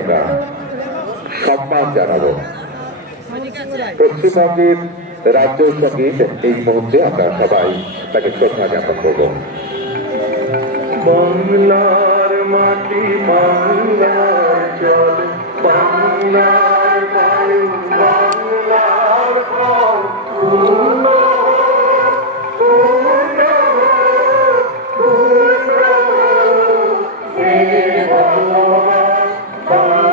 আমরা সম্মান জানাব। পশ্চিমবঙ্গের রাজ্য সংগীত এই মুহূর্তে আমরা সবাই তাকে শ্রদ্ধা জ্ঞাপন করব। বাংলার মাটি বাংলার জল, বাংলার বায়ু, বাংলার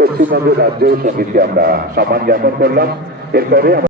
ভগবান পশ্চিমবঙ্গের রাজ্য সমিতি আমরা। সম্মান জ্ঞাপন করলাম। এরপরে